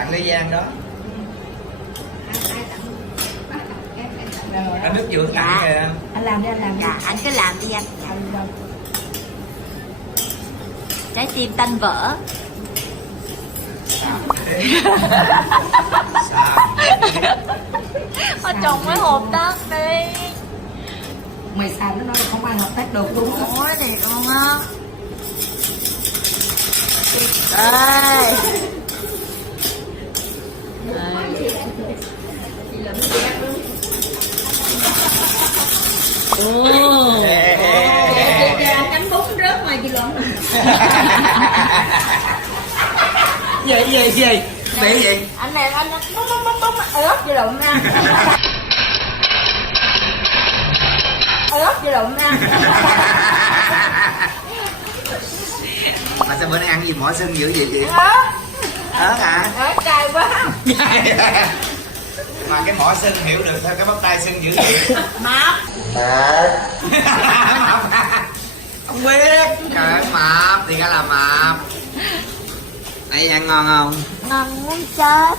Tặng Lê Giang đó. Anh nước dừa tặng kìa. Anh làm đi, anh làm đi. Dạ, anh cứ làm đi anh. Trái tim tanh vỡ. Sao Ở trong mấy hộp tắt đi. Mày xài nó nói là không ăn hợp tác được đúng không? Ôi thiệt luôn á. Đây. Ồ. Cánh bún rớt ngoài chị Luận. gì bị gì Anh này anh bún ớt chị Luận nha. Ớt chị Luận nha. mà sao bữa nay ăn gì mỏ xương dữ vậy chị? Ớt hả? ớt cay quá. Mà cái mỏ xương hiểu được thôi, cái bắp tay xương dữ vậy. Mập. Không biết. Trời ơi, mập thì ra là mập. Đây ăn ngon không? Ngon muốn chết.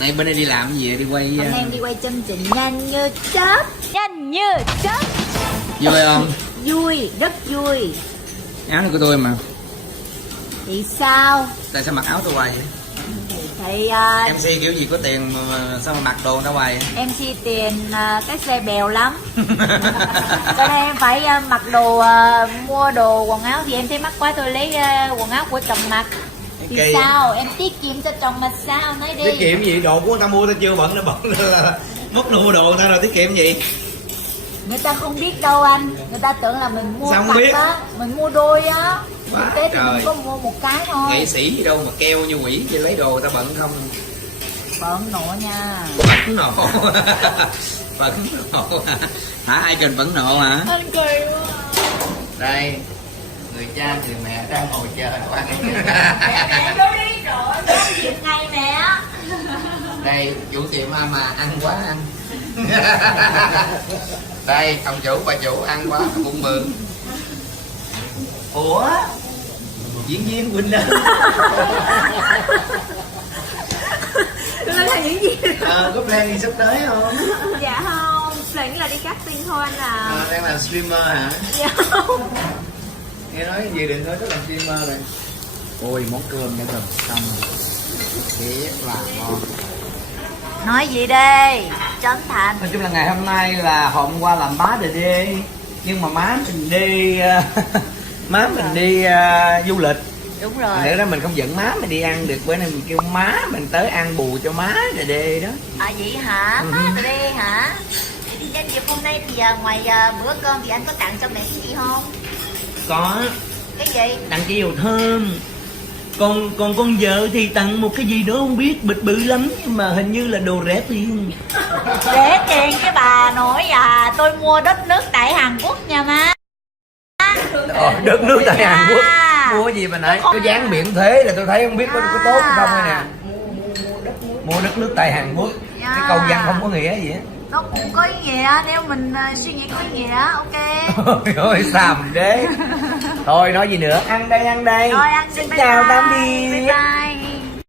Đây bên đây đi làm cái gì vậy? Đi quay Anh em đi quay chương trình nhanh như chớp. Nhanh như chớp. vui không? Vui, rất vui. Áo này của tôi mà. Thì sao? Tại sao mặc áo tôi hoài vậy? Thì MC kiểu gì có tiền mà sao mà mặc đồ người ta hoài vậy? MC tiền cái xe bèo lắm. Cho nên em phải mặc đồ, mua đồ quần áo thì em thấy mắc quá, tôi lấy quần áo của chồng mặc. Thì Kỳ. sao? Em tiết kiệm cho chồng mà sao? Nói đi. Tiết kiệm gì? Đồ của người ta mua ta chưa bận, nó bận là mất đồ mua đồ người ta rồi tiết kiệm gì? Người ta không biết đâu anh. Người ta tưởng là mình mua Sao không cặp biết? á, mình mua đôi á. Quá Thực tế thì trời. mình có mua một cái thôi. Nghệ sĩ gì đâu mà keo như quỷ vậy, lấy đồ người ta bận không? Bận nộ nha. Bận nộ. Bận nộ hả? Ai cần bận nộ hả? Anh kỳ quá. Đây, người cha người mẹ đang ngồi chờ qua cái Mẹ đâu đi rồi, có việc ngày mẹ. đây chủ tiệm mà ăn quá ăn. Đây ông chủ bà chủ ăn quá bụng mượn. Ủa diễn viên Quỳnh Đơn. Tôi nói là những gì? Có plan gì sắp tới không? Dạ không, plan là đi casting thôi anh à. Đang làm streamer hả? Dạ không. Nghe nói dự định nói thích làm streamer rồi. Ôi món cơm nha cơm xong thiệt là ngon. Nói gì đây? Trấn Thành. Nói chung là ngày hôm nay là hôm qua làm bá đề đi, nhưng mà má mình đi má mình đi du lịch. Đúng rồi. Lẽ ra mình không dẫn má mình đi ăn được, bữa nay mình kêu má mình tới ăn bù cho má đề đi đó. À vậy hả? Má từ đây hả? Vậy thì nhân dịp hôm nay thì ngoài bữa cơm thì anh có tặng cho mẹ cái gì không? Có Cái gì? tặng cái dầu thơm. Còn con vợ thì tặng một cái gì đó không biết, bịch bự lắm nhưng mà hình như là đồ rẻ tiền. Rẻ tiền cái bà nội à, tôi mua đất nước tại Hàn Quốc nha má. Đất nước tại Hàn Quốc. À. Mua cái gì mà nãy có dán miệng thế là tôi thấy không biết có tốt hay không hay nè. Mua đất nước tại Hàn Quốc. Cái câu văn không có nghĩa gì á. Nó cũng có ý nghĩa, nếu mình suy nghĩ có ý nghĩa, ok. Ôi ôi xàm đế. Thôi nói gì nữa, ăn đây ăn đây. Rồi ăn đi, Xin bye chào bye. tạm biệt. Bye bye.